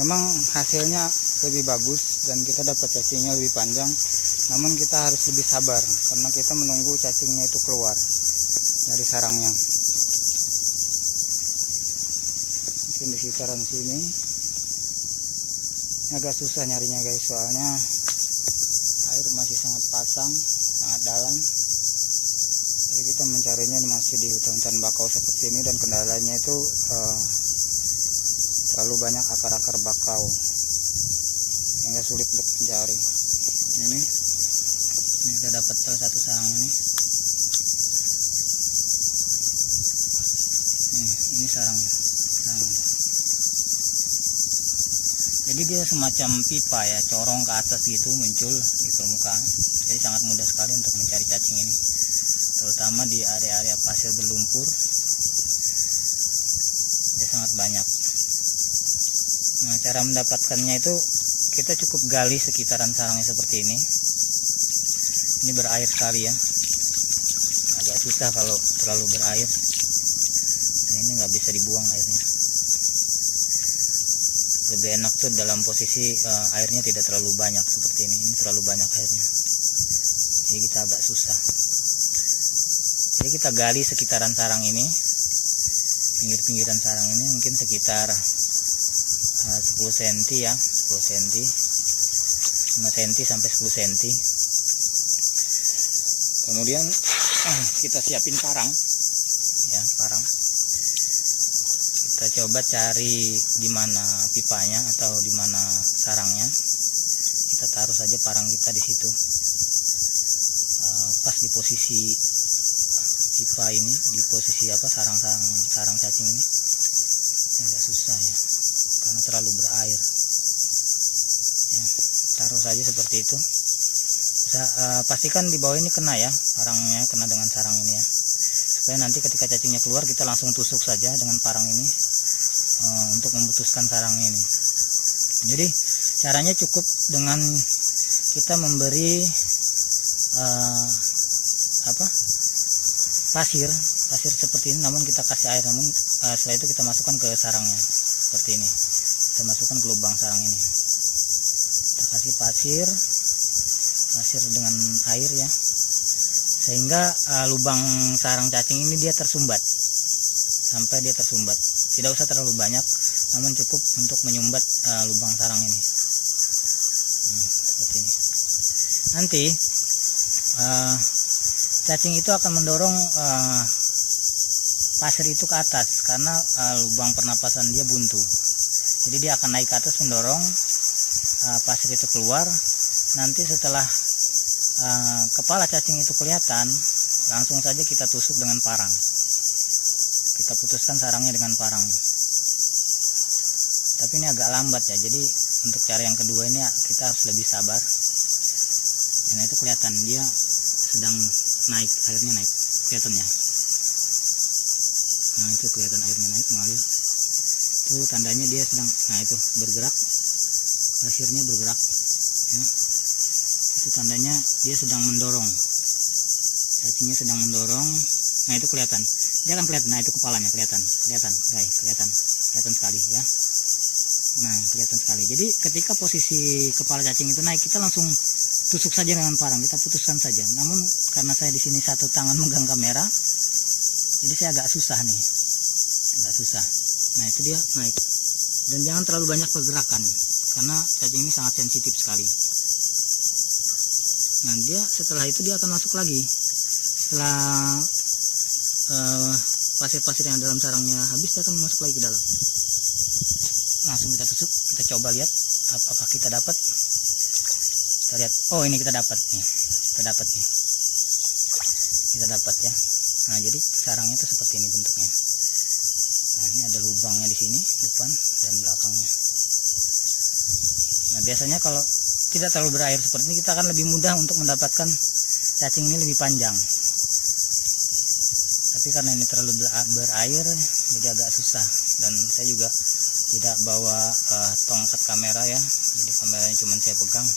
memang hasilnya lebih bagus dan kita dapat cacingnya lebih panjang, namun kita harus lebih sabar karena kita menunggu cacingnya itu keluar dari sarangnya. Mungkin di sekitaran sini agak susah nyarinya guys, soalnya air masih sangat pasang, sangat dalam. Jadi kita mencarinya masih di hutan-hutan bakau seperti ini, dan kendalanya itu terlalu banyak akar-akar bakau sehingga sulit untuk mencari. Ini kita dapat salah satu sarang ini. Ini sarangnya. Jadi dia semacam pipa ya, corong ke atas gitu muncul di permukaan. Jadi sangat mudah sekali untuk mencari cacing ini, terutama di area-area pasir berlumpur. Dia sangat banyak. Nah, cara mendapatkannya itu kita cukup gali sekitaran sarangnya seperti ini. Ini berair sekali ya, agak susah kalau terlalu berair. Dan ini nggak bisa dibuang airnya. Lebih enak tuh dalam posisi airnya tidak terlalu banyak seperti ini. Ini terlalu banyak airnya, jadi kita agak susah. Jadi kita gali sekitaran sarang ini, pinggir-pinggiran sarang ini mungkin sekitar 10 cm ya, 10 cm, 5 cm sampai 10 cm. Kemudian kita siapin parang ya, parang. Kita coba cari di mana pipanya atau di mana sarangnya. Kita taruh saja parang kita di situ, pas di posisi pipa ini, di posisi sarang cacing ini. Agak susah ya, karena terlalu berair ya. Taruh saja seperti itu. Pastikan di bawah ini kena ya, parangnya kena dengan sarang ini ya, supaya nanti ketika cacingnya keluar kita langsung tusuk saja dengan parang ini untuk memutuskan sarang ini. Jadi caranya cukup dengan kita memberi pasir seperti ini, namun kita kasih air, namun setelah itu kita masukkan ke sarangnya seperti ini. Kita masukkan ke lubang sarang ini, kita kasih pasir dengan air ya, sehingga lubang sarang cacing ini dia tersumbat sampai dia tersumbat. Tidak usah terlalu banyak, namun cukup untuk menyumbat lubang sarang ini. Seperti ini. Nanti cacing itu akan mendorong pasir itu ke atas karena lubang pernapasan dia buntu. Jadi dia akan naik ke atas mendorong pasir itu keluar. Nanti setelah kepala cacing itu kelihatan, langsung saja kita tusuk dengan parang. Kita putuskan sarangnya dengan parang. Tapi ini agak lambat ya, jadi untuk cara yang kedua ini kita harus lebih sabar. Karena itu kelihatan dia sedang naik, airnya naik, kelihatannya. Nah itu kelihatan airnya naik mengalir. Itu tandanya dia sedang, nah itu bergerak, pasirnya bergerak. Ya. Itu tandanya dia sedang mendorong, cacingnya sedang mendorong. Nah itu kelihatan, dia akan kelihatan. Nah itu kepalanya kelihatan guys, kelihatan sekali ya. Nah kelihatan sekali. Jadi ketika posisi kepala cacing itu naik, kita langsung tusuk saja dengan parang, kita putuskan saja. Namun karena saya di sini satu tangan megang kamera, jadi saya agak susah nih, agak susah. Nah itu dia naik, dan jangan terlalu banyak pergerakan karena cacing ini sangat sensitif sekali. Nah dia setelah itu dia akan masuk lagi. Setelah pasir-pasir yang dalam sarangnya habis, dia akan masuk lagi ke dalam. Langsung kita tusuk, kita coba lihat apakah kita dapat. Kita lihat, oh ini kita dapat nih, kita dapat ya. Nah jadi sarangnya itu seperti ini bentuknya. Nah ini ada lubangnya di sini, depan dan belakangnya. Nah biasanya kalau tidak terlalu berair seperti ini, kita akan lebih mudah untuk mendapatkan cacing ini lebih panjang. Tapi karena ini terlalu berair, jadi agak susah. Dan saya juga tidak bawa tongkat kamera ya, jadi kameranya cuma saya pegang,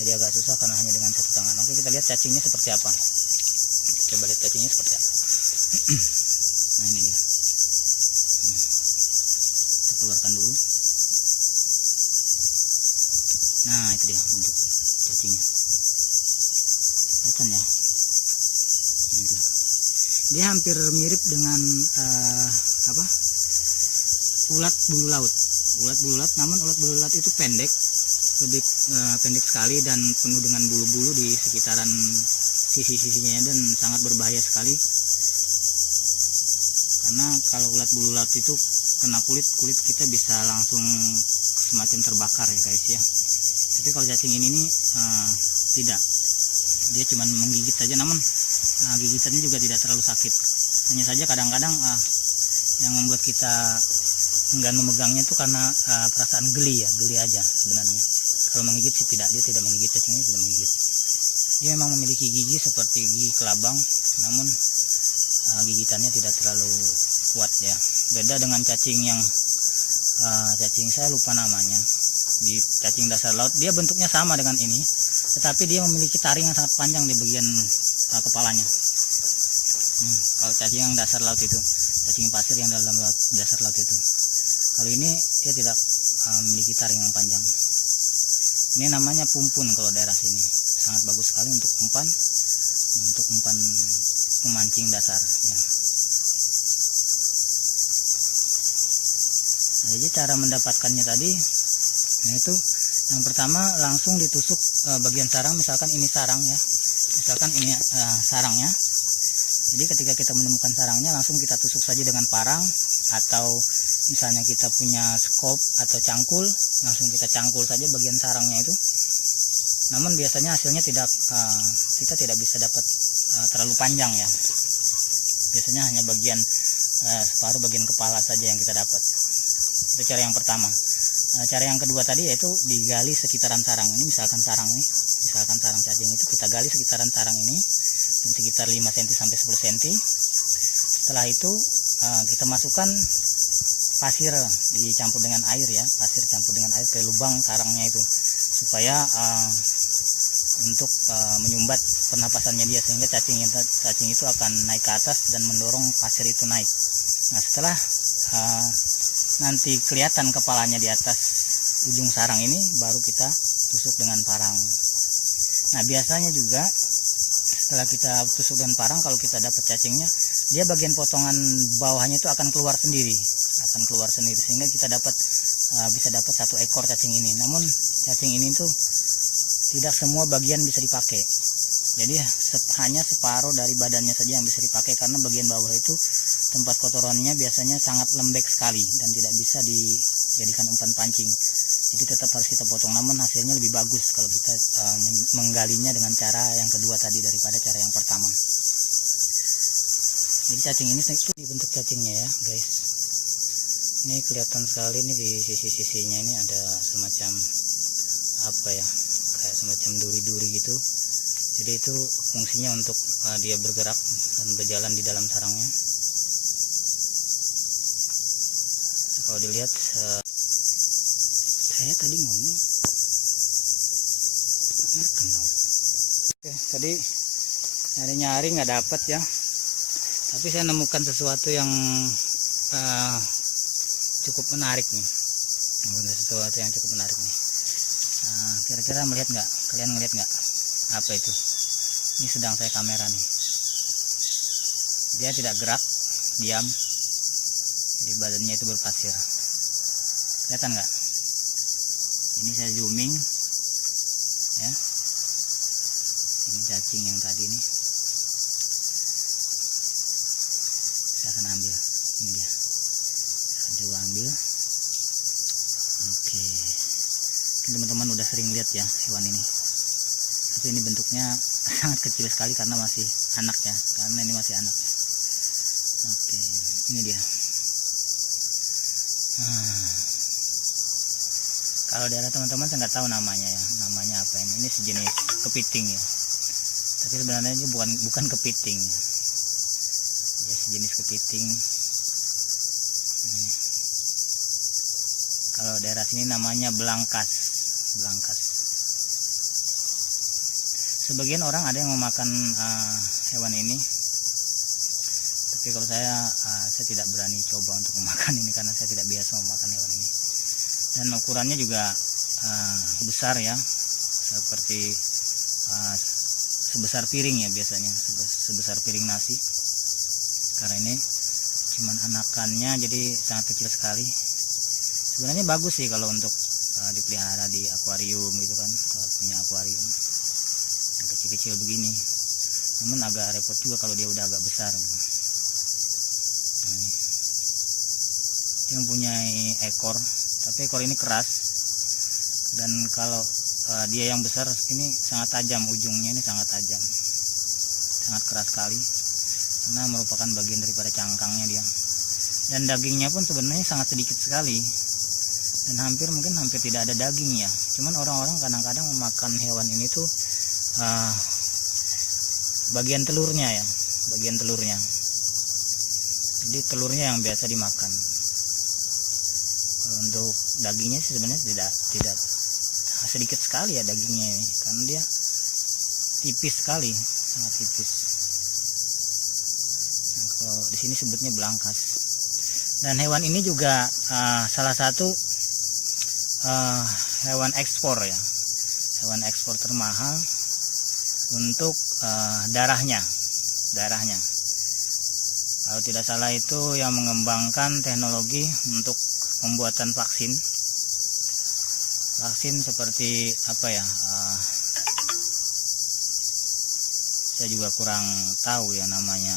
jadi agak susah karena hanya dengan satu tangan. Oke, kita lihat cacingnya seperti apa. Coba lihat cacingnya seperti apa. Nah ini dia. Kita keluarkan dulu. Nah itu dia bentuk cacingnya, kelihatan ya. Itu dia hampir mirip dengan ulat bulu laut. Namun ulat bulu laut itu pendek, lebih pendek sekali dan penuh dengan bulu-bulu di sekitaran sisi-sisinya, dan sangat berbahaya sekali. Karena kalau ulat bulu laut itu kena kulit kita bisa langsung semacam terbakar ya guys ya. Tapi kalau cacing ini nih tidak, dia cuma menggigit saja, namun gigitannya juga tidak terlalu sakit. Hanya saja kadang-kadang yang membuat kita enggan memegangnya itu karena perasaan geli aja sebenarnya. Kalau menggigit sih tidak, dia tidak menggigit, cacingnya tidak menggigit. Dia memang memiliki gigi seperti gigi kelabang, namun gigitannya tidak terlalu kuat ya. Beda dengan cacing yang cacing saya lupa namanya, di cacing dasar laut, dia bentuknya sama dengan ini, tetapi dia memiliki taring yang sangat panjang di bagian kepalanya. Kalau cacing yang dasar laut itu, cacing pasir yang dalam dasar laut itu, kalau ini dia tidak memiliki taring yang panjang. Ini namanya pumpun kalau daerah sini, sangat bagus sekali untuk umpan pemancing dasar ya. Nah, jadi cara mendapatkannya tadi yaitu yang pertama langsung ditusuk bagian sarang. Misalkan ini sarang ya, misalkan ini sarangnya. Jadi ketika kita menemukan sarangnya, langsung kita tusuk saja dengan parang, atau misalnya kita punya skop atau cangkul, langsung kita cangkul saja bagian sarangnya itu. Namun biasanya hasilnya kita tidak bisa dapat terlalu panjang ya. Biasanya hanya bagian separuh bagian kepala saja yang kita dapat. Itu cara yang pertama. Cara yang kedua tadi yaitu digali sekitaran sarang. Ini misalkan sarang nih, misalkan sarang cacing itu kita gali sekitaran sarang ini sekitar 5 cm sampai 10 cm. Setelah itu kita masukkan pasir dicampur dengan air ya, pasir campur dengan air ke lubang sarangnya itu, supaya untuk menyumbat pernapasannya dia, sehingga cacing itu akan naik ke atas dan mendorong pasir itu naik. Nah setelah nanti kelihatan kepalanya di atas ujung sarang ini, baru kita tusuk dengan parang. Nah biasanya juga setelah kita tusuk dengan parang, kalau kita dapat cacingnya, dia bagian potongan bawahnya itu akan keluar sendiri, sehingga kita bisa dapat 1 ekor cacing ini. Namun cacing ini tuh tidak semua bagian bisa dipakai, jadi hanya separuh dari badannya saja yang bisa dipakai, karena bagian bawah itu tempat kotorannya biasanya sangat lembek sekali dan tidak bisa dijadikan umpan pancing. Jadi tetap harus kita potong, namun hasilnya lebih bagus kalau kita menggalinya dengan cara yang kedua tadi daripada cara yang pertama. Jadi cacing ini bentuk cacingnya ya guys. Ini kelihatan sekali nih, di sisi-sisinya ini ada semacam kayak semacam duri-duri gitu. Jadi itu fungsinya untuk dia bergerak dan berjalan di dalam sarangnya. Kalau dilihat saya tadi ngomong merekam dong. Oke, tadi nyari-nyari nggak dapat ya, tapi saya nemukan sesuatu yang cukup menarik nih. Kira-kira kalian melihat nggak apa itu? Ini sedang saya kamera nih, dia tidak gerak, diam, jadi badannya itu berpasir. Kelihatan nggak? Ini saya zooming ya, ini cacing yang tadi nih. Saya akan ambil, ini dia, saya akan coba ambil. Oke, teman-teman udah sering lihat ya hewan ini, tapi ini bentuknya sangat kecil sekali karena masih anak ya, ini masih anak. Oke, ini dia. Kalau daerah teman-teman saya nggak tahu namanya ya, namanya apa ini? Ini sejenis kepiting ya, tapi sebenarnya ini bukan kepiting ya, sejenis kepiting. Kalau daerah sini namanya belangkas. Sebagian orang ada yang memakan hewan ini, tapi kalau saya tidak berani coba untuk memakan ini karena saya tidak biasa memakan hewan ini. Dan ukurannya juga besar ya, seperti sebesar piring ya, biasanya sebesar piring nasi. Karena ini cuman anakannya, jadi sangat kecil sekali. Sebenarnya bagus sih kalau untuk dipelihara di akuarium gitu kan, kalau punya akuarium yang kecil-kecil begini. Namun agak repot juga kalau dia udah agak besar. Nah, ini. Dia mempunyai ekor, tapi ekor ini keras, dan kalau dia yang besar ini sangat tajam, ujungnya ini sangat tajam, sangat keras sekali, karena merupakan bagian daripada cangkangnya dia. Dan dagingnya pun sebenarnya sangat sedikit sekali, dan hampir tidak ada dagingnya. Cuman orang-orang kadang-kadang memakan hewan ini tuh bagian telurnya ya, bagian telurnya. Jadi telurnya yang biasa dimakan. Kalau untuk dagingnya sih sebenarnya tidak sedikit sekali ya dagingnya ini, karena dia tipis sekali, sangat tipis. Nah, kalau di sini sebutnya belangkas. Dan hewan ini juga salah satu hewan ekspor ya, hewan ekspor termahal untuk darahnya. Kalau tidak salah itu yang mengembangkan teknologi untuk pembuatan vaksin seperti apa ya, saya juga kurang tahu ya namanya.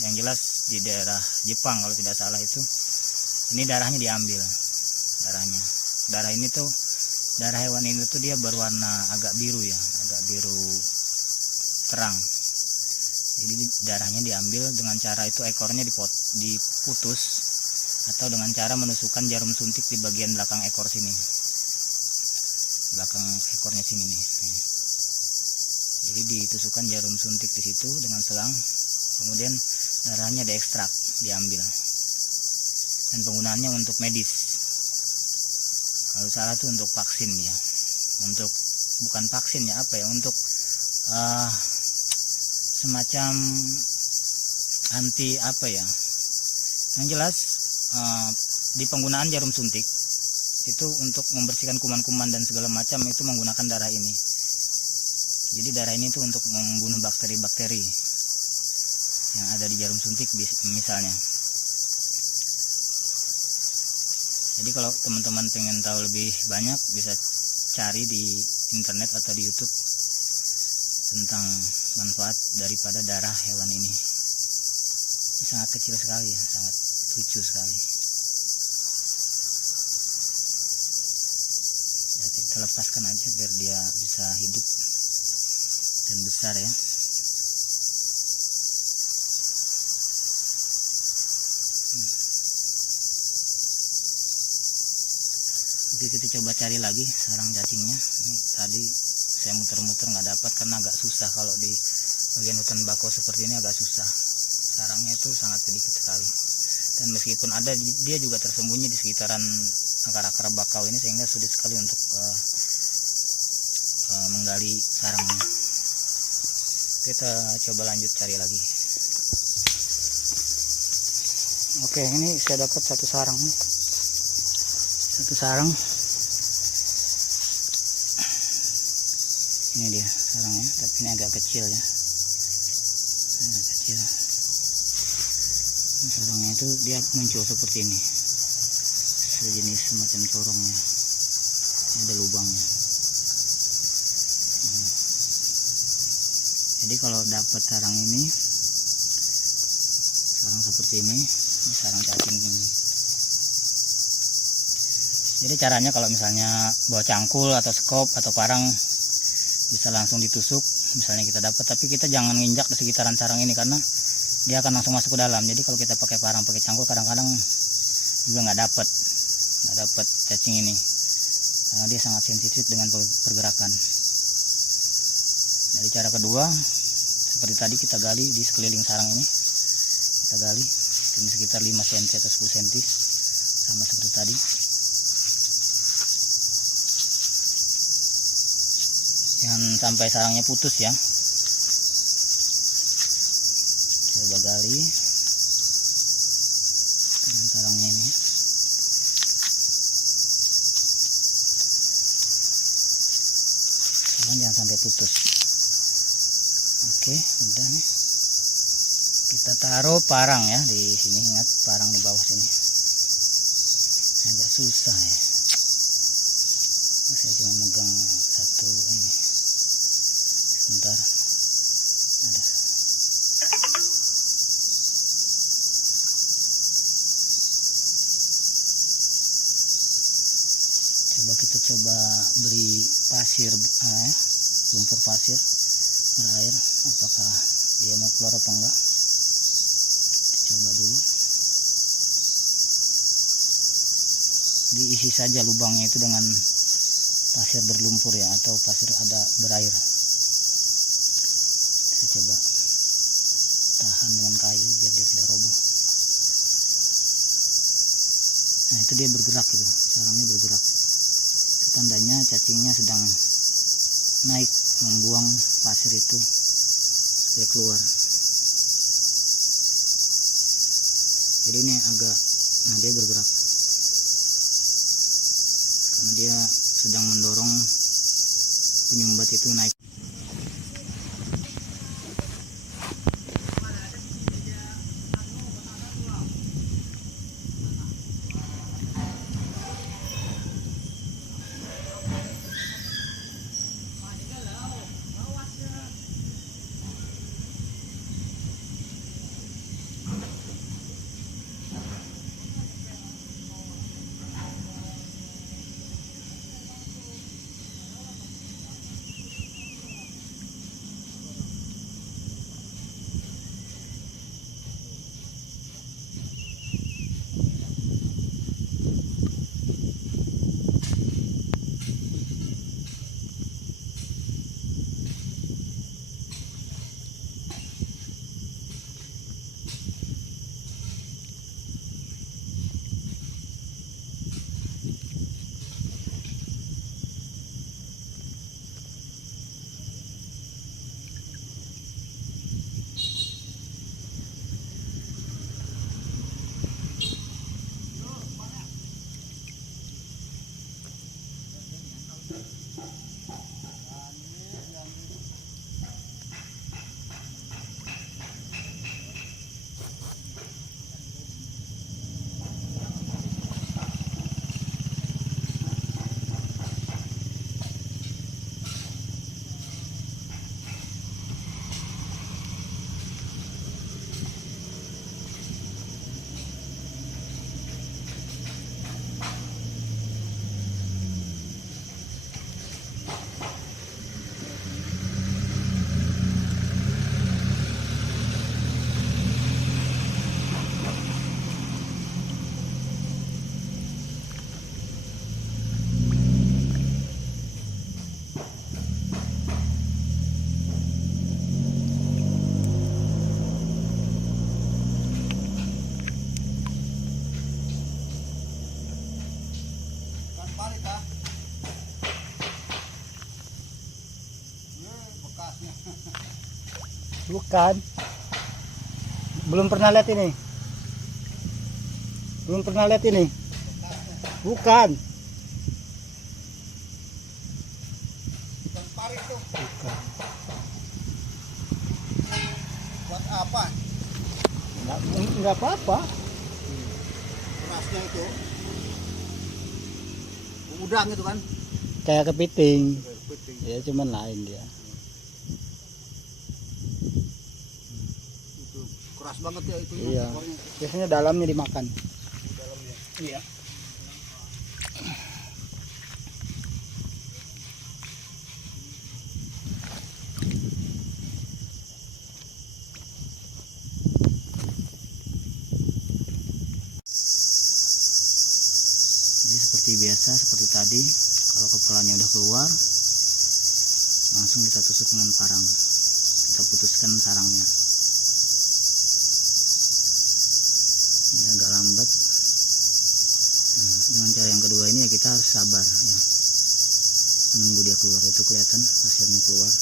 Yang jelas di daerah Jepang kalau tidak salah itu, ini darahnya diambil, darah ini tuh, darah hewan ini tuh dia berwarna agak biru ya, agak biru terang. Jadi darahnya diambil dengan cara itu, ekornya diputus, atau dengan cara menusukkan jarum suntik di bagian belakang ekor sini, belakang ekornya sini nih. Jadi ditusukkan jarum suntik di situ dengan selang, kemudian darahnya diekstrak, diambil, dan penggunaannya untuk medis. Kalau salah tuh untuk vaksin ya, untuk bukan vaksin ya, apa ya, untuk semacam anti apa ya, yang jelas di penggunaan jarum suntik itu untuk membersihkan kuman-kuman dan segala macam, itu menggunakan darah ini. Jadi darah ini tuh untuk membunuh bakteri-bakteri yang ada di jarum suntik misalnya. Jadi kalau teman-teman pengen tahu lebih banyak, bisa cari di internet atau di YouTube tentang manfaat daripada darah hewan ini. Ini sangat kecil sekali ya, sangat lucu sekali ya. Kita lepaskan aja biar dia bisa hidup dan besar ya. Oke, kita coba cari lagi sarang cacingnya. Ini tadi saya muter-muter nggak dapat karena agak susah. Kalau di bagian hutan bakau seperti ini agak susah, sarangnya itu sangat sedikit sekali, dan meskipun ada, dia juga tersembunyi di sekitaran akar-akar bakau ini, sehingga sulit sekali untuk menggali sarangnya. Kita coba lanjut cari lagi. Oke, ini saya dapat satu sarang nih, ini dia sarangnya, tapi ini agak kecil ya, agak kecil. Nah, sarangnya itu dia muncul seperti ini, sejenis semacam corongnya, ini ada lubangnya. Jadi kalau dapat sarang ini, sarang seperti ini sarang cacing ini. Jadi caranya kalau misalnya bawa cangkul atau skop atau parang, bisa langsung ditusuk misalnya kita dapat, tapi kita jangan nginjak di sekitaran sarang ini karena dia akan langsung masuk ke dalam. Jadi kalau kita pakai parang, pakai cangkul, kadang-kadang juga nggak dapat cacing ini karena dia sangat sensitif dengan pergerakan. Jadi cara kedua, seperti tadi, kita gali di sekeliling sarang ini, kita gali ini sekitar 5 cm atau 10 cm, sama seperti tadi. Jangan sampai sarangnya putus ya. Coba gali dengan sarangnya ini. jangan sampai putus. Oke, udah nih. Kita taruh parang ya di sini, ingat parang di bawah sini. Agak susah ya. Saya cuma megang satu ini. Sebentar. Ada. Kita coba beri pasir, lumpur pasir berair, apakah dia mau keluar apa enggak. Kita coba dulu. Diisi saja lubangnya itu dengan pasir berlumpur ya, atau pasir ada berair. Saya coba tahan dengan kayu biar dia tidak roboh. Nah, itu dia bergerak gitu, sarangnya bergerak. Itu tandanya cacingnya sedang naik membuang pasir itu supaya keluar. Jadi ini agak, nah dia bergerak karena dia sedang mendorong penyumbat itu naik. Bukan. Belum pernah lihat ini. Belum pernah lihat ini. Bukan. Pari itu. Bukan. Buat apa? Enggak apa-apa. Kerasnya itu. Udang itu kan. Kayak kepiting. Kepiting. Ya cuman lain dia. Itu keras banget ya itu. Iya. Biasanya dalamnya dimakan. Di dalamnya. Iya. Jadi seperti biasa, seperti tadi, kalau kepalanya udah keluar, langsung kita tusuk dengan parang. Kita putuskan sarangnya. Ini agak lambat. Nah, dengan cara yang kedua ini ya kita harus sabar ya, menunggu dia keluar. Itu kelihatan pasirnya keluar.